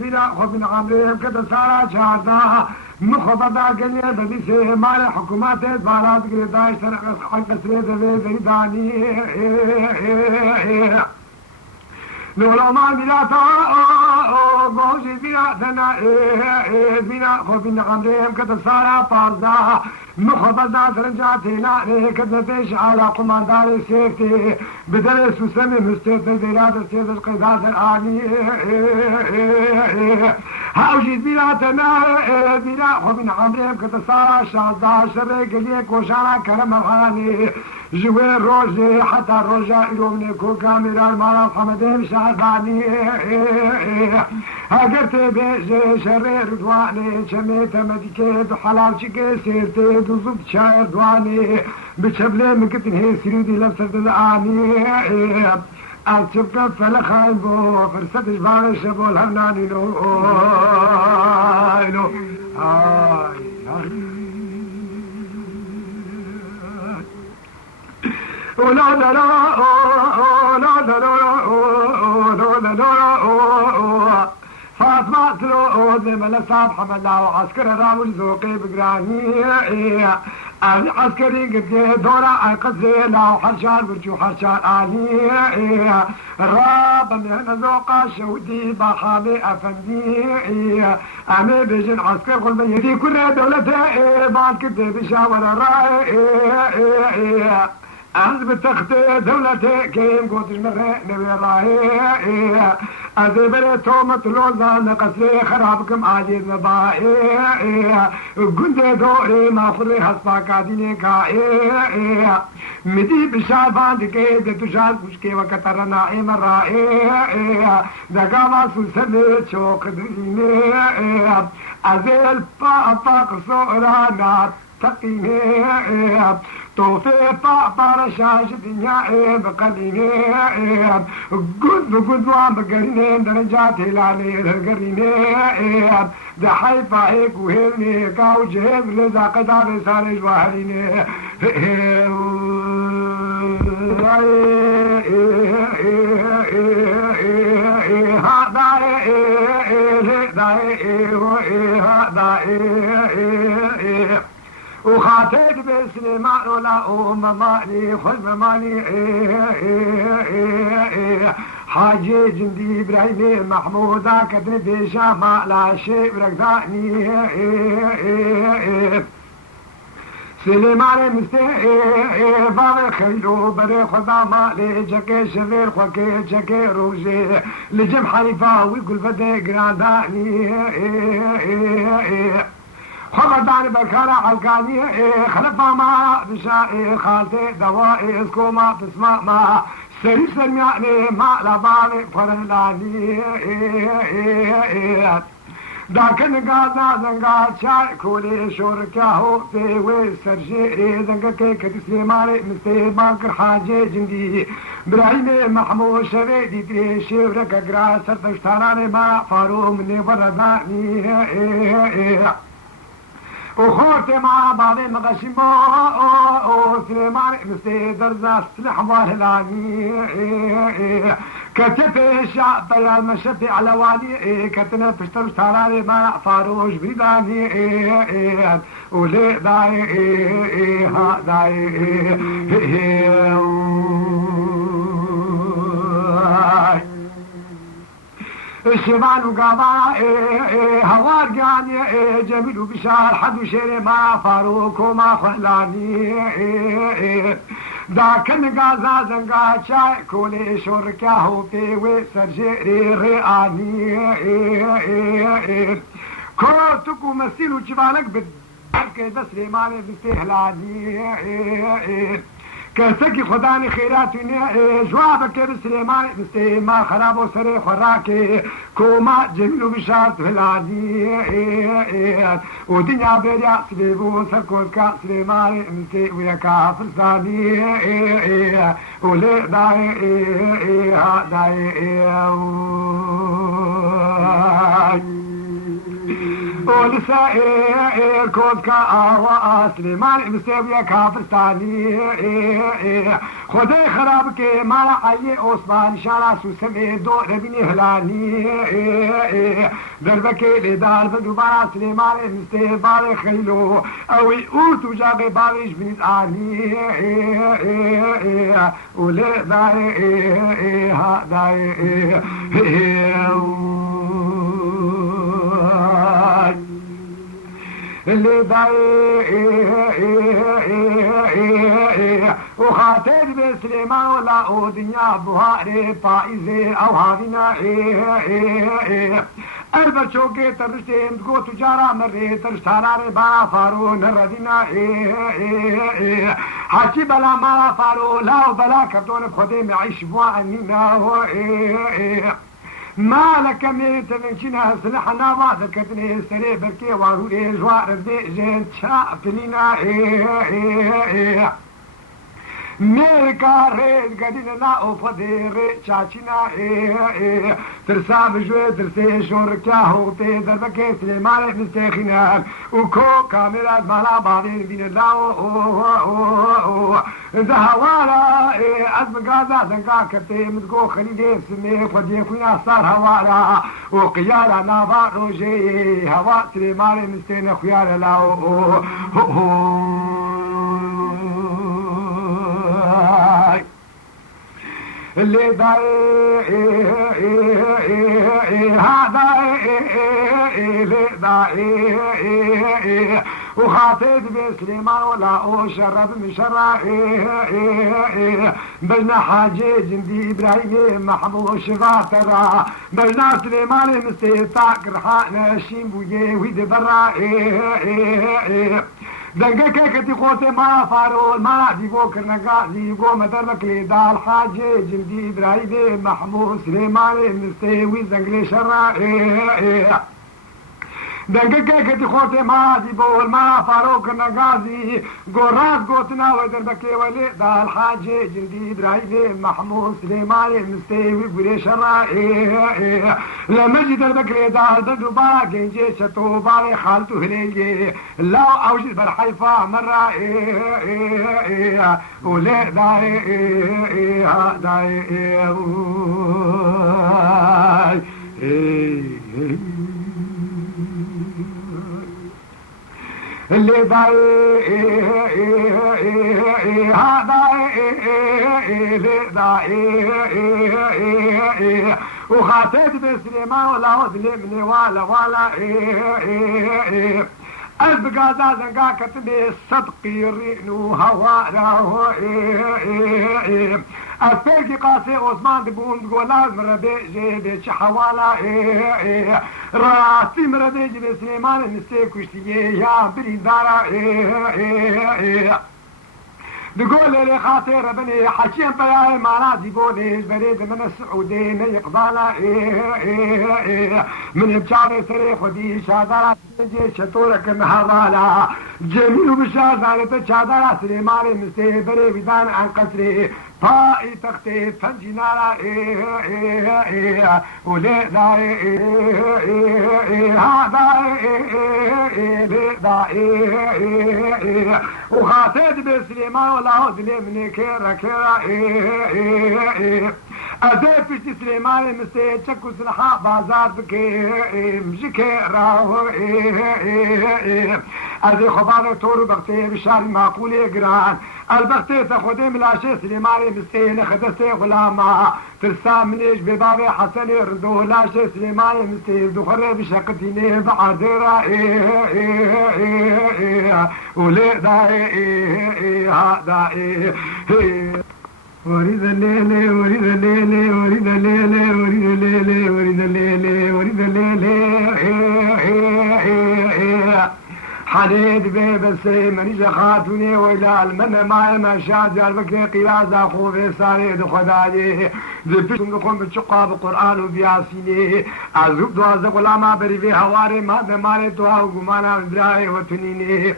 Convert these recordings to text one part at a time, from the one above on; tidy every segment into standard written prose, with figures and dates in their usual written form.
بلا خب عمرهم كده سارا شاردا مخبطا قليل بديسي مال حكومات بارات قريداش تنقص حق سريد بيداني لولا ما بلا بوجي بلا ثنا بلا خب عمرهم كده سارا فازدا مخبطا ترجعتنا كده بيش على قماندار سيفتي بدرس وسمي مستيد بلاد السيد القيادات الآني هاوجد بلادنا بلا خب عمرهم كتصارى شازدا شرق ليك وشانا كرم الغاني جوين روجي حتى الرجاء يومني كو كاميرا المالا محمد شعباني هاجرت بيجي شرير دواني شميت مديكيد وحلال شكي سيرتي دوزوب شاير دواني بشبلي مكتن هي سيرودي لبسة الآني أشوفك فلخايبو فرصة جبال الشبو الهناني لو لا لا لا لا لا لا فاطمة تلوذ من الصبح حملا وعسكر راول ذوقي بقراني العسكري قد دورة قزيلة وحرشان برجو حرشان آلي راب من ذوق شودي بخابي أفندي أمي بيجن عسكر قل بيدي كل دولتي بعد كده بشاور الرأي أنت بتختي دولتي كيم قوت المرة نبي الله أذي بلتو مطلوزة نقصي خرابكم عادي ذبائي قندي دوري ما فري حسبا قاديني كائي مدي بشابان دكي دتشال بشكي وكتر نائم الرائي دقاما سلسلي شوق ديني أذي الفاق صورانات تقيني توفي فاقبار شاش دنيا بقليني قد وعم بقريني درجات هلالي القريني ده حيفا هيك وهيني كاو جهيب لذا قدار سالي جواهريني وخاتد بسليمان ولا مالي خذ مالي حاجي جندي ابراهيم محمودا كدني بشام لا شيء بركضاني سليمان مستي بابا خيلو بري خدا مالي جكي شغير خوكي جكي روجي لجم حنيفه ويقول بدي جرانداني خبردار بكرة عالقانية خلفا ما بشائي خالتي دوائي اسكوما تسمع ما سري سرمياني ما لباني فرلاني داكن قادنا زنقات شاي كولي شوركاهو تيوي سرجي زنقا كيكة سليماني مستي بانكر حاجي جندي براهيم محمود شريدي تريشي وركا قرا سرتشتاناني ما فارو مني برداني وخوتي مع بعض مغشمو سليمان مستي درزا سلح والهلاني كتفي الشعب يا المشفي على وادي كتنا فشتر تراري ما فاروش بيداني ولي داي ها داي الشمال وقضاء هوار قاني جميل وبشار حد وشيري ما فاروق وما خلاني داكن قازا زنقا شاي كولي شركاه في وسرجيري رياني كورتكو مسيلو جبالك بالدرك بسليماني بستهلاني كسكي خداني خيراتني جوابك بسليمان مستي ما خراب وسري خراكي كوما جميل بشارت في العادي ودنيا بيريا سليبو سركوزكا سليمان مستي وياكا فرساني ولي داي داي ولسائر كوزكا وسليمان مستوية كافرستاني خدي خرابك مالا عي عثمان شارع سوسمي دو ربيني هلاني دربك لدار بدوبارا سليمان مستوية خيلو اوي اوتو جاقي باريش بنزاني ولي داي هاداي اللي ضايق وخاطر بسليمان ولا ودنيا بوهاري فائزي او هاذينا اربع شوكي ترشتين تقو تجارة مري ترشتاراري با فارو نردينا حاكي بلا مالا فارو لا بلا كرتون بخدي معيش بوانينا ما لك ميت منشنا سلحنا بعد كتني سري بركي واروري جوار الديجين شافتنينا ميركا ريد قدينا وفدير شاشنا ترسام جوي ترسي شوركاهو تيدر بكي سليمان مستخنان وكو كاميرات مالا بعدين بين الله زهوالا أزم قادا زنقا كرتي مدقو خليدي سمي فدي فينا صار هوالا وقيارا نافا روجي هوا سليمان مستين خيار لاو اللي ضايق هذا اللي ضايق وخاطب بسليمان ولا شرب من شرع بين حاجي جندي ابراهيم محمود شفاطرة بين سليمان مستيطاق رحانا شيمبويه ويد برا دنگه که کتی خوته ما فارول ما دیبو کرنگا دیبو مدرک لیدال حاجی جندی ابراهیم محمود سلیمان مستوی زنگلی شرع دنگه که کتی خوته ما دیبو ما فارو کرنگا دی گوراز گوتنا و دربکی ولی دال حاجی جندی ابراهیم محمود سلیمان مستوی گلی شرع لمجد دربک لیدال دندو بارا گنجی شتو باری خالتو هلیگی لا اوجد بالحيفا مرة ولا داي اللي ضايق هذا اللي ضايق وخاطب بسليمان ولا وظلمني ولا البقادا زنقا كتبي صدقي رينو هوارا الفرقي قاسي عثمان دبون تقول مربي جيبي حوالا راسي مربي جيبي سليمان نسي كشتي يا بريدارا تقول لي خاطر بني حكيم بياي مالاتي بوليش بريد من السعودين يقبالا من بشاري سري خدي شادرات جي شطورك مهرالا جميل بشازارة شادرات سليماني مستي بري بدان عن قصري طائي تختي فنجنارا ولي داي هذا وخاطر بسليمان ولا ظلمني كيرا أزيد في سليمان مستي تشكو سلحاء بازار بكي مجيكي راو أزي خبار تورو بغتي بشار معقولي قران البغتي تاخدي ملاشي سليمان مستي نخدستي غلاما ترسام منيش ببابي حسن ردو لاشي سليمان مستي دخري بشقتيني بعدرا ولي داي هاداي وريد الليل وريد الليل وريد الليل وريد الليل وريد الليل وريد الليل حديد بس منيجة خاتوني وإلى المنى معي ما شاد البكري قيازة خوفي ساري دخداجي ذبتم دخون بتشقى بقرآن وبياسيني عزوب دوازة غلاما بريفي هواري ما دماري توها وقمانا بدراي وتنيني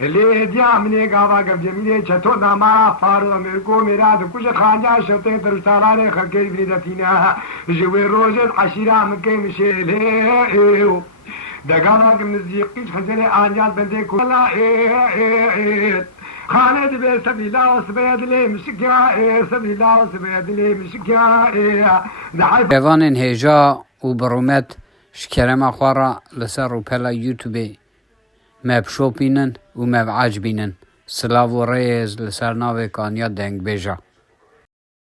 اللي ديامني قاوا قب جميلي چطور ناما فارو امركو ميراد كوش خانجا شوطي ترشتاراني خلقي بريدتينا جوي روجت عشيرا مكي مشيلي دقالك من الزيقيش خزيني آنجال بندي كلا خالد بي سبيلا وسبيد لي مشكا سبيلا وسبيد لي مشكا جوان هجا و برومت شکرما خوارا لسر و پلا یوتیوب مب شوپینن و مب عجبینن سلاو و ریز لسر ناوی کانیا دنگ بیجا